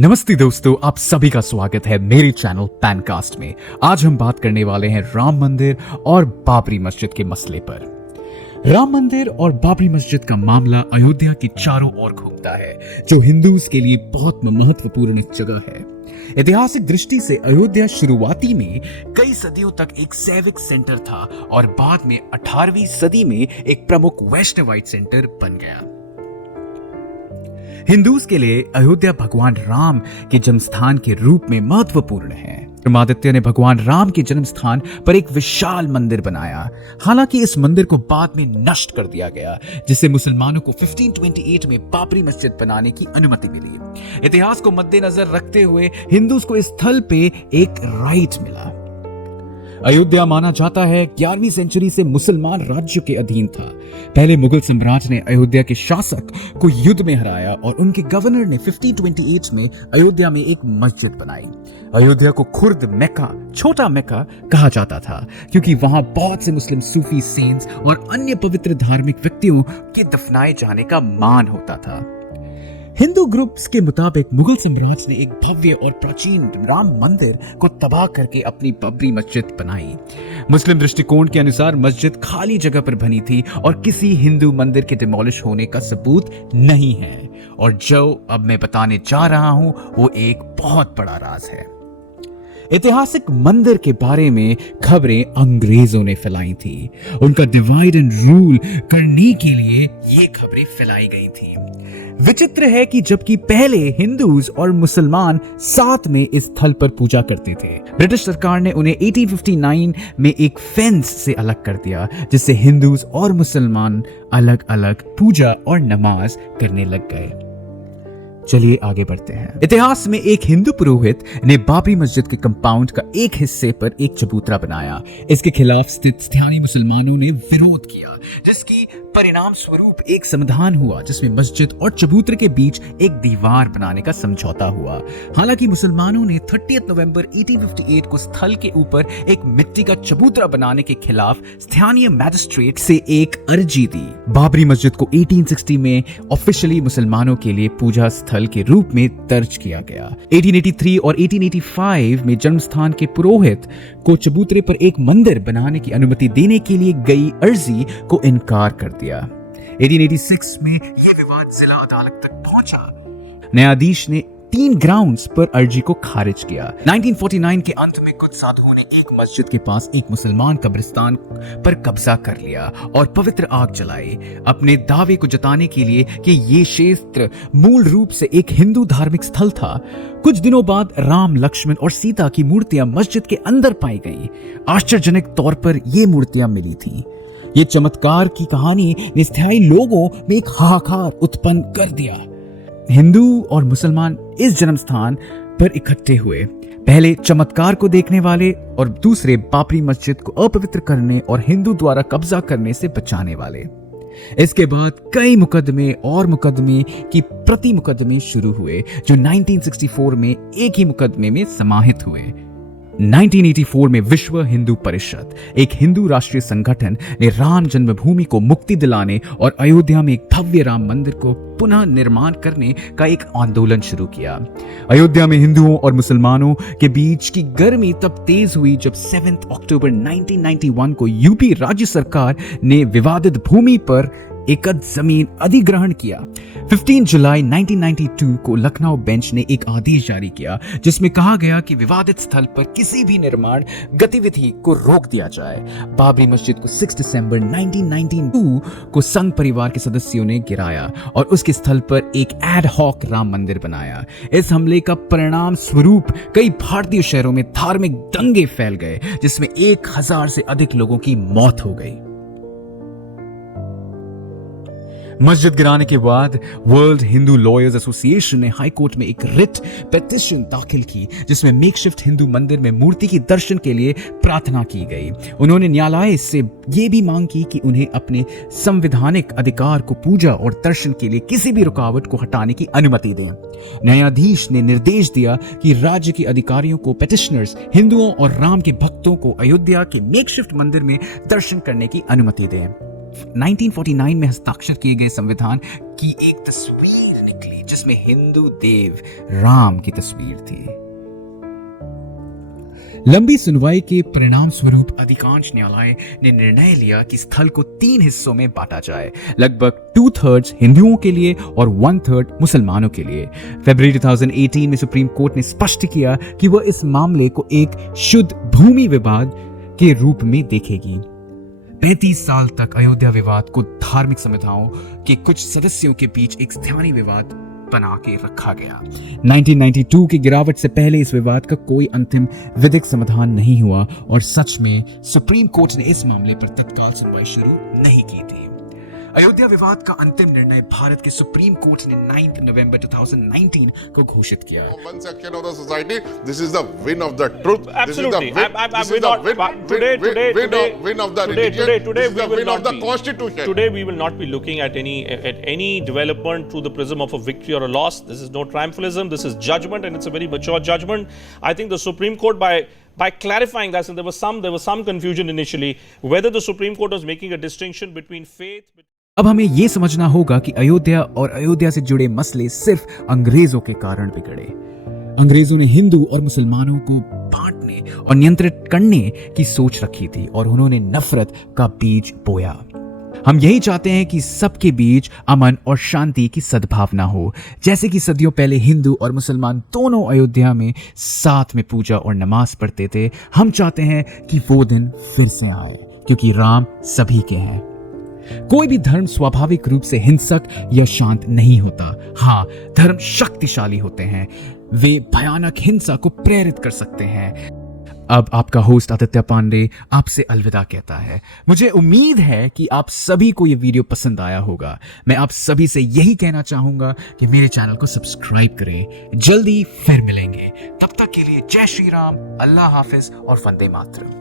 नमस्ते दोस्तों, आप सभी का स्वागत है मेरे चैनल पैनकास्ट में। आज हम बात करने वाले हैं राम मंदिर और बाबरी मस्जिद के मसले पर। राम मंदिर और बाबरी मस्जिद का मामला अयोध्या के चारों ओर घूमता है, जो हिंदूज के लिए बहुत महत्वपूर्ण जगह है। ऐतिहासिक दृष्टि से अयोध्या शुरुआती में कई सदियों तक एक सैविक सेंटर था और बाद में 18वीं सदी में एक प्रमुख वैष्णवाइट सेंटर बन गया। हिंदूज के लिए अयोध्या भगवान राम के जन्मस्थान के रूप में महत्वपूर्ण है। विक्रमादित्य ने भगवान राम के जन्म स्थान पर एक विशाल मंदिर बनाया। हालांकि इस मंदिर को बाद में नष्ट कर दिया गया, जिससे मुसलमानों को 1528 में बाबरी मस्जिद बनाने की अनुमति मिली। इतिहास को मद्देनजर रखते हुए हिंदूज को इस स्थल पे एक राइट मिला। अयोध्या माना जाता है 11वीं सेंचुरी से मुसलमान राज्य के अधीन था। पहले मुगल साम्राज्य ने अयोध्या के शासक को युद्ध में हराया और उनके गवर्नर ने 1528 में अयोध्या में एक मस्जिद बनाई। अयोध्या को खुर्द मेक्का, छोटा मेक्का कहा जाता था, क्योंकि वहां बहुत से मुस्लिम सूफी सेंट्स और अन्य पवित्र धार्मिक व्यक्तियों के दफनाए जाने का मान होता था। हिंदू ग्रुप्स के मुताबिक मुगल साम्राज्य ने एक भव्य और प्राचीन राम मंदिर को तबाह करके अपनी बाबरी मस्जिद बनाई। मुस्लिम दृष्टिकोण के अनुसार मस्जिद खाली जगह पर बनी थी और किसी हिंदू मंदिर के डिमोलिश होने का सबूत नहीं है। और जो अब मैं बताने जा रहा हूं वो एक बहुत बड़ा राज है। ऐतिहासिक मंदिर के बारे में खबरें अंग्रेजों ने फैलाई थी। उनका डिवाइड एंड रूल करने के लिए ये खबरें फैलाई गई थी। विचित्र है कि जबकि पहले हिंदूज और मुसलमान साथ में इस स्थल पर पूजा करते थे, ब्रिटिश सरकार ने उन्हें 1859 में एक फेंस से अलग कर दिया, जिससे हिंदूज और मुसलमान अलग अलग पूजा और नमाज करने लग गए। चलिए आगे बढ़ते हैं। इतिहास में एक हिंदू पुरोहित ने बाबरी मस्जिद के कंपाउंड का एक हिस्से पर एक चबूतरा बनाया। इसके खिलाफ स्थित स्थानीय मुसलमानों ने विरोध किया, जिसकी परिणाम स्वरूप एक समाधान हुआ, जिसमें मस्जिद और चबूतरे के बीच एक दीवार बनाने का समझौता हुआ। हालांकि मुसलमानों ने 30 नवंबर 1858 को स्थल के ऊपर एक मिट्टी का चबूतरा बनाने के खिलाफ स्थानीय मैजिस्ट्रेट से एक अर्जी दी। बाबरी मस्जिद को 1860 में ऑफिशियली मुसलमानों के लिए पूजा स्थल के रूप में दर्ज किया गया। 1883 और 1885 में जन्मस्थान के पुरोहित को चबूतरे पर एक मंदिर बनाने की अनुमति देने के लिए गई अर्जी को इनकार कर दिया। 1886 में यह विवाद जिला अदालत तक पहुंचा। न्यायाधीश ने 3 ग्राउंड्स पर अर्जी को खारिज किया। 1949 के अंत में कुछ साधुओं ने एक मस्जिद के पास एक मुसलमान कब्रिस्तान पर कब्जा कर लिया और पवित्र आग जलाई, अपने दावे को जताने के लिए कि ये क्षेत्र मूल रूप से एक हिंदू धार्मिक स्थल था। कुछ दिनों बाद राम, लक्ष्मण और सीता की मूर्तियां मस्जिद के अंदर पाई गई। आश्चर्यजनक तौर पर ये मूर्तियां मिली थी। ये चमत्कार की कहानी ने स्थायी लोगों में एक हाहाकार उत्पन्न कर दिया। हिंदू और मुसलमान इस जन्म स्थान पर इकट्ठे हुए, पहले चमत्कार को देखने वाले और दूसरे बाबरी मस्जिद को अपवित्र करने और हिंदू द्वारा कब्जा करने से बचाने वाले। इसके बाद कई मुकदमे और मुकदमे की प्रति मुकदमे शुरू हुए, जो 1964 में एक ही मुकदमे में समाहित हुए। 1984 में विश्व हिंदू परिषद, एक हिंदू राष्ट्रीय संगठन, ने राम जन्मभूमि को मुक्ति दिलाने और अयोध्या में एक भव्य राम मंदिर को पुनः निर्माण करने का एक आंदोलन शुरू किया। अयोध्या में हिंदुओं और मुसलमानों के बीच की गर्मी तब तेज हुई जब 7 अक्टूबर 1991 को यूपी राज्य सरकार ने विवादित भूमि पर एकद जमीन अधिग्रहण किया। 15 जुलाई 1992 को लखनऊ बेंच ने एक आदेश जारी किया, जिसमें कहा गया कि विवादित स्थल पर किसी भी निर्माण गतिविधि को रोक दिया जाए। बाबरी मस्जिद को 6 दिसंबर 1992 को संघ परिवार के सदस्यों ने गिराया और उसके स्थल पर एक एड हॉक राम मंदिर बनाया। इस हमले का परिणाम स्वरूप कई भारतीय शहरों में धार्मिक दंगे फैल गए, जिसमें 1000 से अधिक लोगों की मौत हो गई। मस्जिद गिराने के बाद वर्ल्ड हिंदू लॉयर्स एसोसिएशन ने हाई कोर्ट में एक रिट पिटीशन दाखिल की, जिसमें मेकशिफ्ट हिंदू मंदिर में मूर्ति की दर्शन के लिए प्रार्थना की गई। उन्होंने न्यायालय से यह भी मांग की कि उन्हें अपने संवैधानिक अधिकार को पूजा और दर्शन के लिए किसी भी रुकावट को हटाने की अनुमति दें। न्यायाधीश ने निर्देश दिया कि राज्य के अधिकारियों को पिटिशनर्स, हिंदुओं और राम के भक्तों को अयोध्या के मेकशिफ्ट मंदिर में दर्शन करने की अनुमति दें। 1949 में हस्ताक्षर किए गए संविधान की एक तस्वीर निकली, जिस जिसमें हिंदू देव राम की तस्वीर थी। लंबी सुनवाई के परिणाम स्वरूप अधिकांश न्यायालय ने निर्णय लिया कि स्थल को 3 हिस्सों में बांटा जाए, लगभग 2/3 हिंदुओं के लिए और 1/3 मुसलमानों के लिए। फरवरी 2018 में सुप्रीम कोर्ट ने स्पष्ट किया कि वह इस मामले को एक शुद्ध भूमि विवाद के रूप में देखेगी। 35 साल तक अयोध्या विवाद को धार्मिक संप्रदायों के कुछ सदस्यों के बीच एक स्थानीय विवाद बना के रखा गया। 1992 की गिरावट से पहले इस विवाद का कोई अंतिम विधिक समाधान नहीं हुआ और सच में सुप्रीम कोर्ट ने इस मामले पर तत्काल सुनवाई शुरू नहीं की थी। अयोध्या विवाद का अंतिम निर्णय भारत के सुप्रीम कोर्ट ने 9 नवंबर 2019 को घोषित किया। One section of the society, this is the win of the truth. Absolutely. This is the win of the religion. This is the win of the constitution. Today we will not be looking at any development through the prism of a victory or a loss. This is no triumphalism. This is judgment, and it's a very mature judgment. I think the Supreme Court by clarifying that, and there was some confusion initially whether the Supreme Court was making a distinction between faith. अब हमें यह समझना होगा कि अयोध्या और अयोध्या से जुड़े मसले सिर्फ अंग्रेजों के कारण बिगड़े। अंग्रेजों ने हिंदू और मुसलमानों को बांटने और नियंत्रित करने की सोच रखी थी और उन्होंने नफरत का बीज बोया। हम यही चाहते हैं कि सबके बीच अमन और शांति की सद्भावना हो, जैसे कि सदियों पहले हिंदू और मुसलमान दोनों अयोध्या में साथ में पूजा और नमाज पढ़ते थे। हम चाहते हैं कि वो दिन फिर से आए, क्योंकि राम सभी के हैं। कोई भी धर्म स्वाभाविक रूप से हिंसक या शांत नहीं होता। हाँ, धर्म शक्तिशाली होते हैं, वे भयानक हिंसा को प्रेरित कर सकते हैं। अब आपका होस्ट आदित्य पांडे आपसे अलविदा कहता है। मुझे उम्मीद है कि आप सभी को ये वीडियो पसंद आया होगा। मैं आप सभी से यही कहना चाहूंगा कि मेरे चैनल को सब्सक्राइब करें। जल्दी फिर मिलेंगे, तब तक के लिए जय श्री राम, अल्लाह हाफिज और वंदे मातरम।